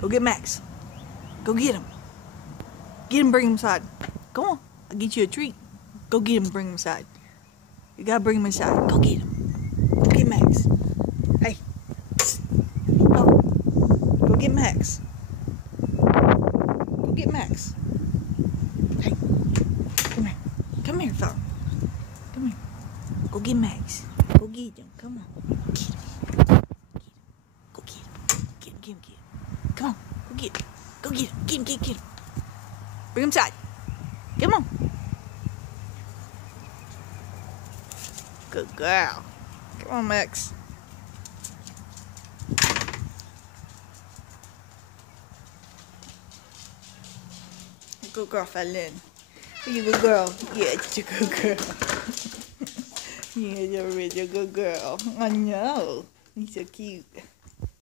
Go get Max. Go get him. Get him, bring him inside. Come on, I'll get you a treat. Go get him, bring him inside. You gotta bring him inside. Go get him. Go get Max. Hey. Go. Go get Max. Go get Max. Hey. Come here. Come here, fella. Come here. Go get Max. Go get him. Come on. Get him. Go get him. Get him, get him, get him. Come on. Go get him. Go get him. Get him, get him. Bring him inside. Come on. Good girl. Come on, Max. Good girl, Fallon. You're a good girl. Yeah, you're a good girl. Yeah, you're a good girl. I know. You're so cute.